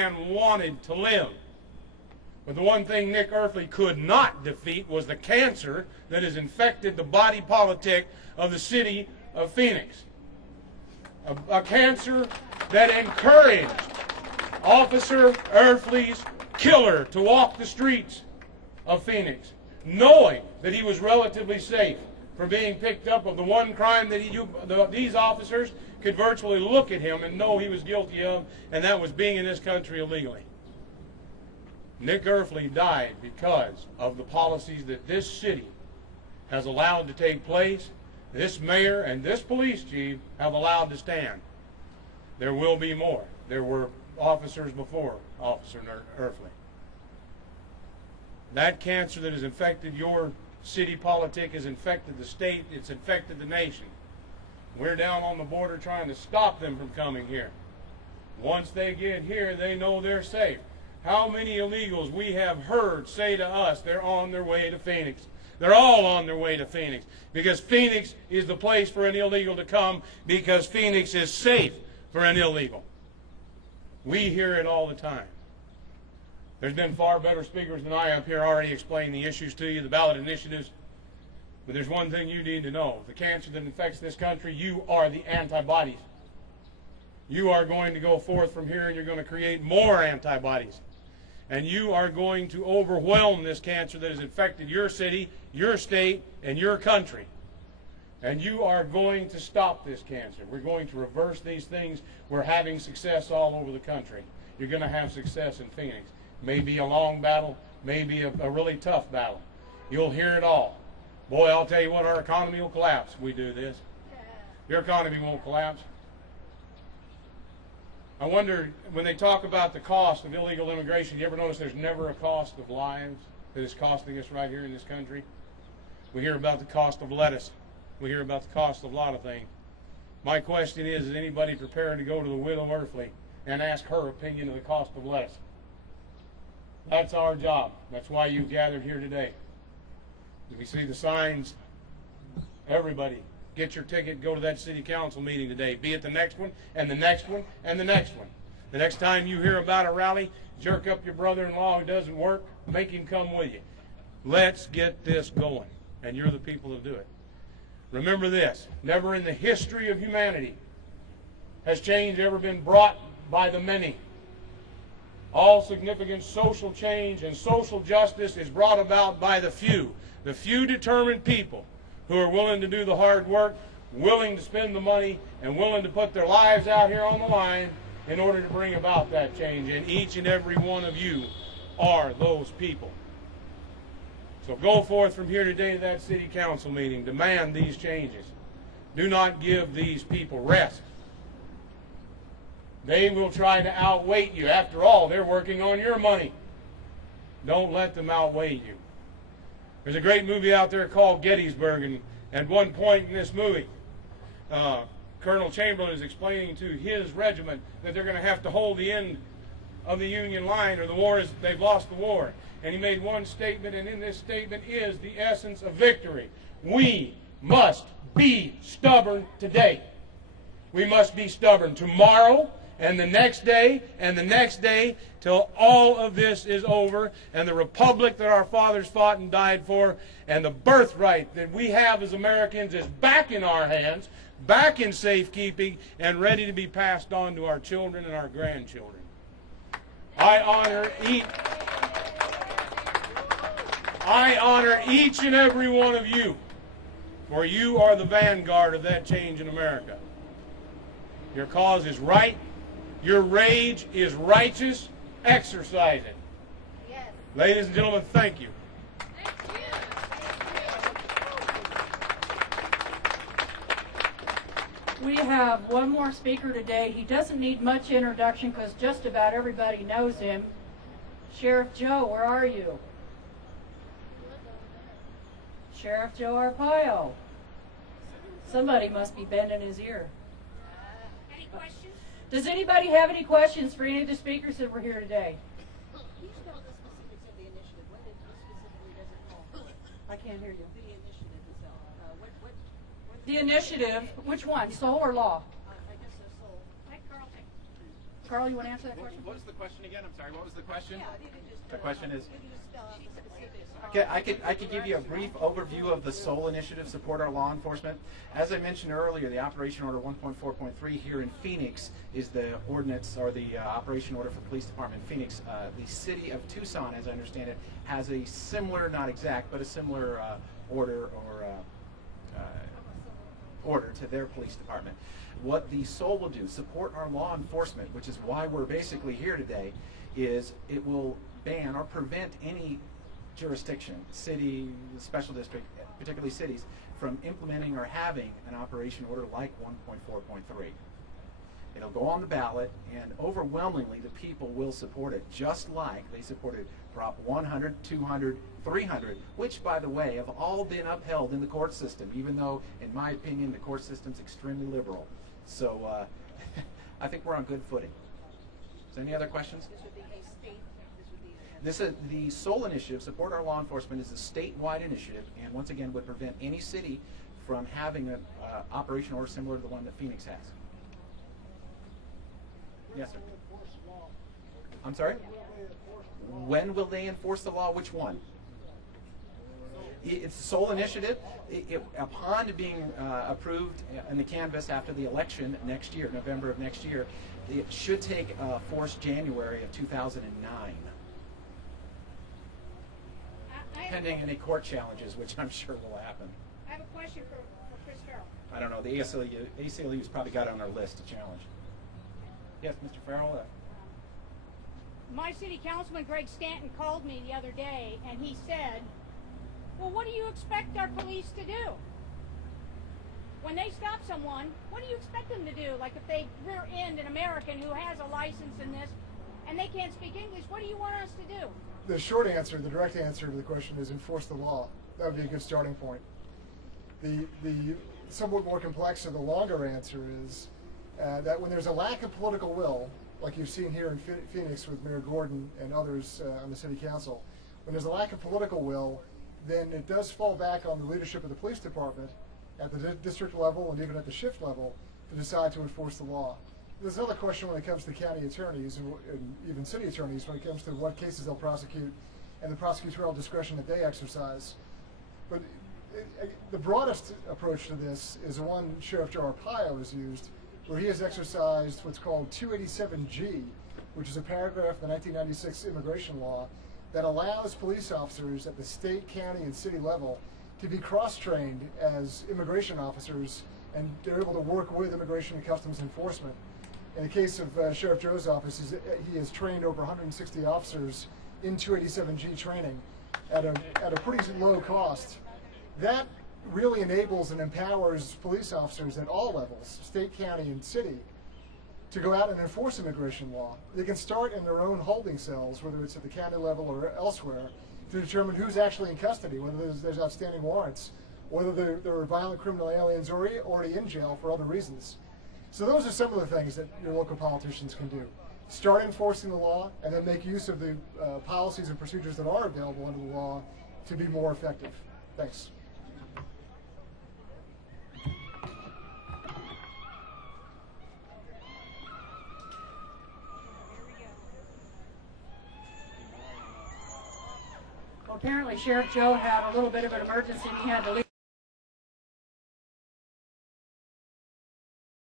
man wanted to live. But the one thing Nick Urfley could not defeat was the cancer that has infected the body politic of the city of Phoenix. A cancer that encouraged Officer Urfley's killer to walk the streets of Phoenix, knowing that he was relatively safe for being picked up of the one crime that these officers could virtually look at him and know he was guilty of, and that was being in this country illegally. Nick Urfley died because of the policies that this city has allowed to take place, this mayor and this police chief have allowed to stand. There will be more. There were officers before Officer Urfley. That cancer that has infected your city politic has infected the state, it's infected the nation. We're down on the border trying to stop them from coming here. Once they get here, they know they're safe. How many illegals we have heard say to us they're on their way to Phoenix. They're all on their way to Phoenix because Phoenix is the place for an illegal to come, because Phoenix is safe for an illegal. We hear it all the time. There's been far better speakers than I up here already explaining the issues to you, the ballot initiatives. But there's one thing you need to know. The cancer that infects this country, you are the antibodies. You are going to go forth from here and you're going to create more antibodies. And you are going to overwhelm this cancer that has infected your city, your state, and your country. And you are going to stop this cancer. We're going to reverse these things. We're having success all over the country. You're going to have success in Phoenix. Maybe a long battle, maybe a really tough battle. You'll hear it all. Boy, I'll tell you what, our economy will collapse if we do this. Your economy won't collapse. I wonder, when they talk about the cost of illegal immigration, you ever notice there's never a cost of lives that is costing us right here in this country? We hear about the cost of lettuce. We hear about the cost of a lot of things. My question is anybody prepared to go to the widow Urfley and ask her opinion of the cost of lettuce? That's our job. That's why you've gathered here today. We see the signs. Everybody, get your ticket, go to that city council meeting today. Be at the next one, and the next one, and the next one. The next time you hear about a rally, jerk up your brother-in-law who doesn't work, make him come with you. Let's get this going, and you're the people who do it. Remember this, never in the history of humanity has change ever been brought by the many. All significant social change and social justice is brought about by the few determined people who are willing to do the hard work, willing to spend the money, and willing to put their lives out here on the line in order to bring about that change. And each and every one of you are those people. So go forth from here today to that city council meeting. Demand these changes. Do not give these people rest. They will try to outweigh you. After all, they're working on your money. Don't let them outweigh you. There's a great movie out there called Gettysburg, and at one point in this movie, Colonel Chamberlain is explaining to his regiment that they're going to have to hold the end of the Union line, or they've lost the war. And he made one statement, and in this statement is the essence of victory. We must be stubborn today. We must be stubborn tomorrow, and the next day, and the next day, till all of this is over, and the republic that our fathers fought and died for, and the birthright that we have as Americans is back in our hands, back in safekeeping, and ready to be passed on to our children and our grandchildren. I honor each and every one of you, for you are the vanguard of that change in America. Your cause is right. Your rage is righteous. Exercise it. Yes. Ladies and gentlemen, thank you. Thank you. We have one more speaker today. He doesn't need much introduction because just about everybody knows him. Sheriff Joe, where are you? Sheriff Joe Arpaio. Somebody must be bending his ear. Any questions? Does anybody have any questions for any of the speakers that were here today? Can you tell the specifics of the initiative? What specifically does it call? I can't hear you. The initiative itself. What The initiative, which one, soul or law? I guess the soul. Hi, Carlton. Carl, you want to answer that question? What was the question again? I'm sorry. What was the question? Yeah, if you could just. The question is. You could just spell out the specifics. Okay, I could give you a brief overview of the SOUL initiative, Support Our Law Enforcement. As I mentioned earlier, the Operation Order 1.4.3 here in Phoenix is the ordinance or the Operation Order for Police Department in Phoenix. The city of Tucson, as I understand it, has a similar, not exact, but a similar order or order to their police department. What the SOUL will do, Support Our Law Enforcement, which is why we're basically here today, is it will ban or prevent any jurisdiction, city, special district, particularly cities, from implementing or having an operation order like 1.4.3. It'll go on the ballot, and overwhelmingly the people will support it, just like they supported Prop 100, 200, 300, which, by the way, have all been upheld in the court system, even though, in my opinion, the court system's extremely liberal. So I think we're on good footing. Is there any other questions? This would be a state, this would be. This is the SOUL initiative, Support Our Law Enforcement, is a statewide initiative, and once again would prevent any city from having an operation order similar to the one that Phoenix has. Yes, sir. I'm sorry? When will they enforce the law? Which one? It's a SOUL initiative. Upon being approved in the canvass after the election next year, November of next year, it should take force January of 2009. Pending any court challenges, which I'm sure will happen. I have a question for Chris Farrell. I don't know. The ACLU's probably got it on their list to challenge. Yes, Mr. Farrell. My city councilman, Greg Stanton, called me the other day, and he said, well, what do you expect our police to do? When they stop someone, what do you expect them to do? Like if they rear-end an American who has a license in this, and they can't speak English, what do you want us to do? The short answer, the direct answer to the question is enforce the law. That would be a good starting point. The somewhat more complex or the longer answer is that when there's a lack of political will, like you've seen here in Phoenix with Mayor Gordon and others on the city council, when there's a lack of political will, then it does fall back on the leadership of the police department at the district level and even at the shift level to decide to enforce the law. There's another question when it comes to county attorneys and even city attorneys when it comes to what cases they'll prosecute and the prosecutorial discretion that they exercise. But the broadest approach to this is the one Sheriff Joe Arpaio has used, where he has exercised what's called 287G, which is a paragraph of the 1996 immigration law that allows police officers at the state, county, and city level to be cross-trained as immigration officers, and they're able to work with Immigration and Customs Enforcement. In the case of Sheriff Joe's office, he has trained over 160 officers in 287G training at a pretty low cost. That really enables and empowers police officers at all levels, state, county, and city, to go out and enforce immigration law. They can start in their own holding cells, whether it's at the county level or elsewhere, to determine who's actually in custody, whether there's outstanding warrants, whether there are violent criminal aliens already in jail for other reasons. So those are some of the things that your local politicians can do. Start enforcing the law, and then make use of the policies and procedures that are available under the law to be more effective. Thanks. Well, apparently Sheriff Joe had a little bit of an emergency and he had to leave.